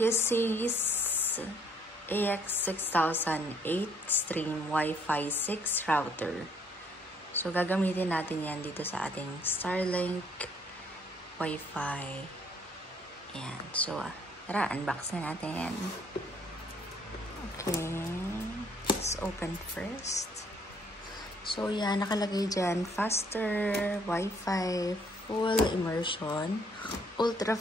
His AX6008 Stream Wi-Fi 6 router. So, gagamitin natin yan dito sa ating Starlink Wi-Fi. Ayan. So, tara, unbox na natin. Okay. Let's open first. So, yan. Nakalagay dyan. Faster Wi-Fi, full immersion, ultra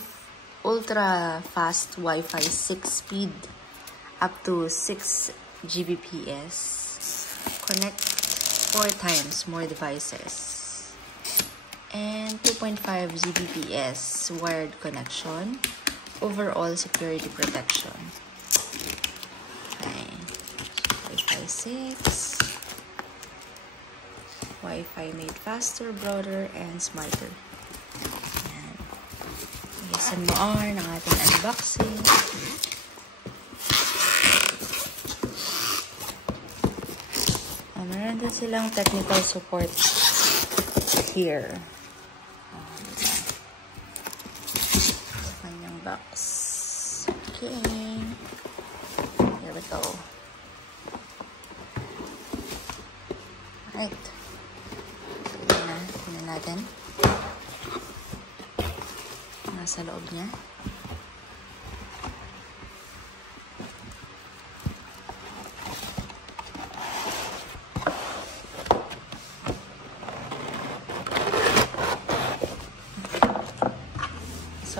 fast Wi-Fi 6 speed, up to 6 Gbps. Connect 4 times more devices. And 2.5 Gbps wired connection. Overall security protection. Okay. Wi-Fi 6. Wi-Fi made faster, broader, and smarter. Ayan. ASMR ng ating unboxing. Meron din silang technical support here. Kanyang box. Okay. Here we go. Alright. Tingnan natin. Nasa loob niya.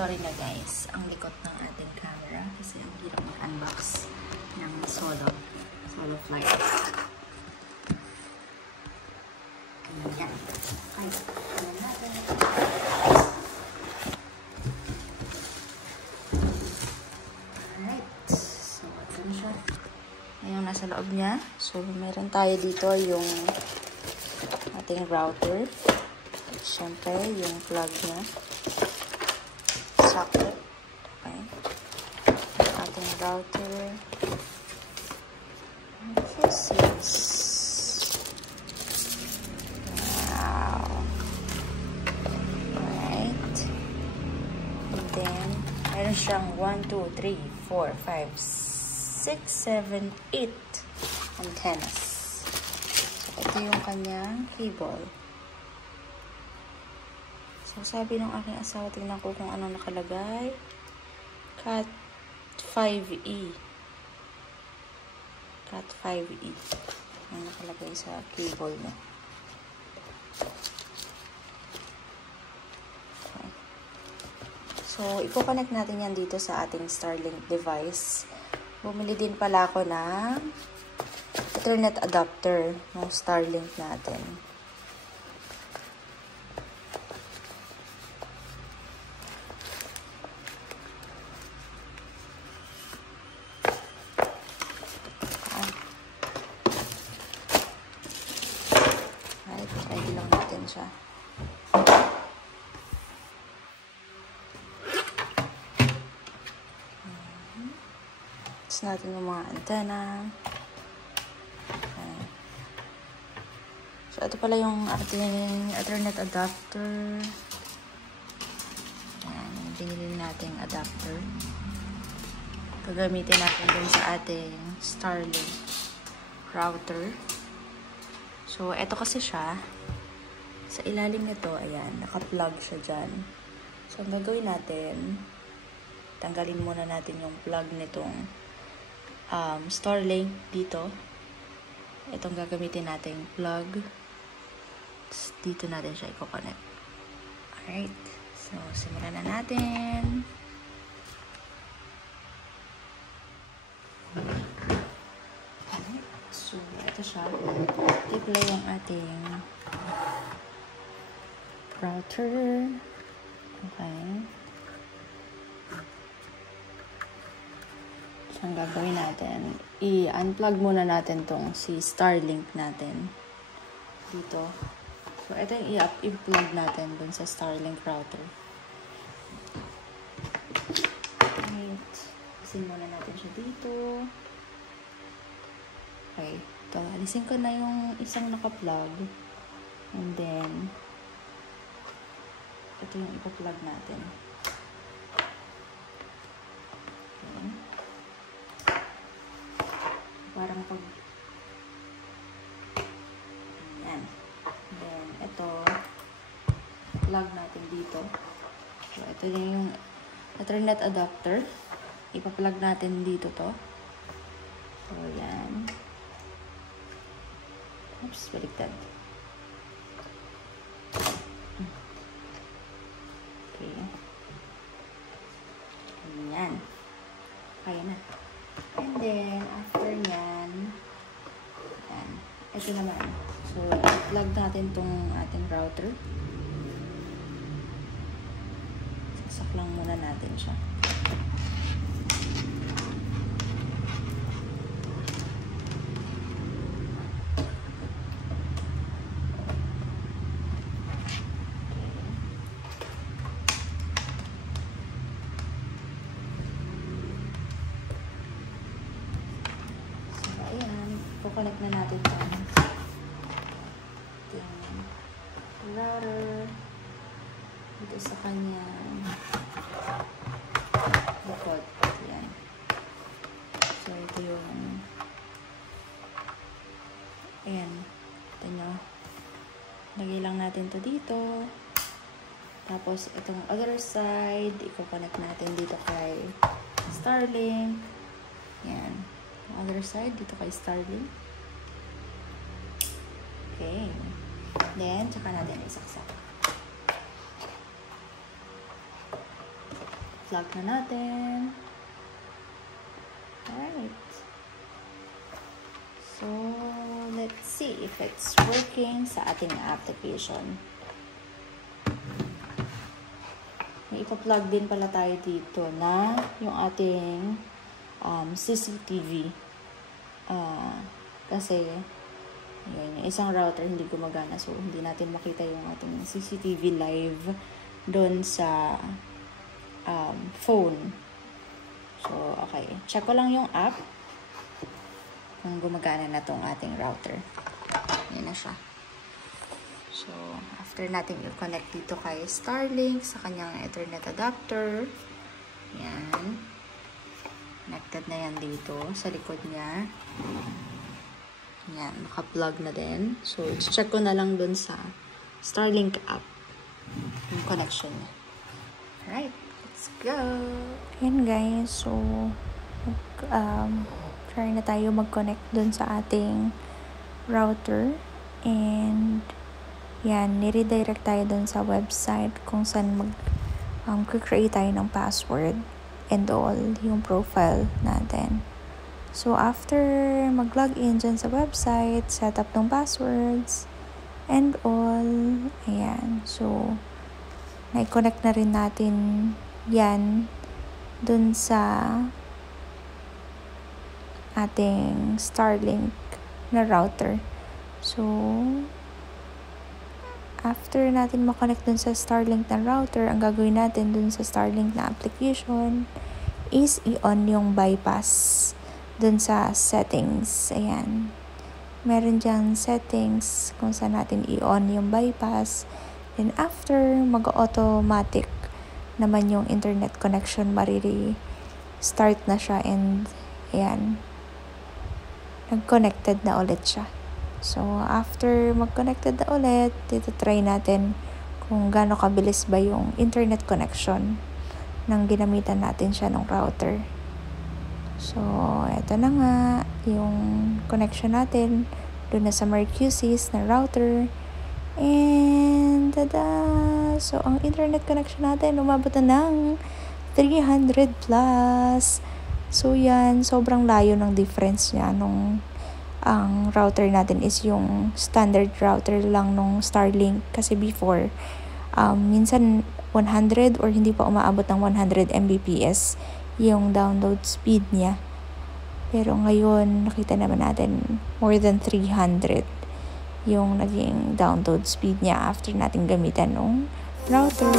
Sorry na guys, ang likot ng ating camera kasi ang hirap mag-unbox ng solo flight. Ayan. Okay, tingnan natin. Alright, so ito na siya. Ayan, nasa loob niya. So, meron tayo dito yung ating router. At syempre, yung plug niya. Socket. Okay. Ating router. This is wow. Alright. And then meron siyang 1, 2, 3, 4, 5, 6, 7, 8 antennas. So ito yung kanyang cable. So, sabi ng aking asawa, tingnan ko kung ano nakalagay. Cat 5E. Cat 5E. Ano nakalagay sa cable niya. Okay. So, i-connect natin yan dito sa ating Starlink device. Bumili din pala ako ng Ethernet adapter ng Starlink natin. Ready lang natin siya. Tapos natin yung mga antenna. Okay. So, ito pala yung ating Ethernet adapter. Ayan, yung binili nating adapter. Gagamitin natin dun sa ating Starlink router. So, ito kasi siya. Sa ilalim nito, ayan, naka-plug siya dyan. So, ang gagawin natin, tanggalin muna natin yung plug nitong Starlink dito. Itong gagamitin natin plug. Dito natin siya i-connect. Alright. So, simulan na natin. Alright. So, ito siya. I-play yung ating router. Okay. So, ang gagawin natin, i-unplug muna natin tong si Starlink natin. Dito. So, ito yung i-plug natin dun sa Starlink router. Right. Alisin muna natin siya dito. Okay. Ito. Alisin ko na yung isang naka-plug. And then, ito yung ipa-plug natin. Okay. pag... Ayan. Then, ito, plug natin dito. So, ito yung Ethernet adapter. Ipa-plug natin dito to. So, yan. Oops, baliktad. Okay. Ayan. Kaya na. And then, after nyan, ayan. Ito naman. So, plug natin tong ating router. Saksak lang muna natin siya. Connect na natin ito. Router. Dito sa kanyang likod. Yan. So, ito yung ayan. Ito nyo. Lagay lang natin ito dito. Tapos, itong other side, i-connect natin dito kay Starlink. Yan. Other side, dito kay Starlink. Okay. Then, tsaka natin isaksak. Plug na natin. Alright. So, let's see if it's working sa ating application. May ipa-plug din pala tayo dito na yung ating CCTV. Kasi yun, yung isang router hindi gumagana, so hindi natin makita yung ating CCTV live doon sa phone. So, okay. Check ko lang yung app kung gumagana na tong ating router. Yan na siya. So, after natin i-connect dito kay Starlink sa kanyang Ethernet adapter, yan. Connected na yan dito sa likod niya. Yan, naka-plug na din. So, check ko na lang dun sa Starlink app yung connection niya. Alright, let's go! Yan guys, so try na tayo mag-connect dun sa ating router. And yan, niredirect tayo dun sa website kung saan mag-create tayo ng password and all, yung profile natin. So, after mag-login dyan sa website, set up ng passwords, and all, ayan. So, na-connect na rin natin yan dun sa ating Starlink na router. So, after natin makonect dun sa Starlink na router, ang gagawin natin dun sa Starlink na application is i-on yung bypass dun sa settings. Ayan. Meron dyan settings kung saan natin i-on yung bypass. Then after, mag-automatic naman yung internet connection. Start na siya and ayan. Nag-connected na ulit siya. So, after mag-connected na ulit, dito try natin kung gaano kabilis ba yung internet connection nang ginamitan natin siya ng router. So, eto na nga, yung connection natin doon na sa Mercusis na router. And, tada! So, ang internet connection natin, umabot na ng 300 plus. So, yan, sobrang layo ng difference niya nung ang router natin is yung standard router lang nung Starlink. Kasi before, minsan 100 or hindi pa umaabot ng 100 Mbps yung download speed niya. Pero ngayon, nakita naman natin more than 300 yung naging download speed niya after natin gamitan ng router.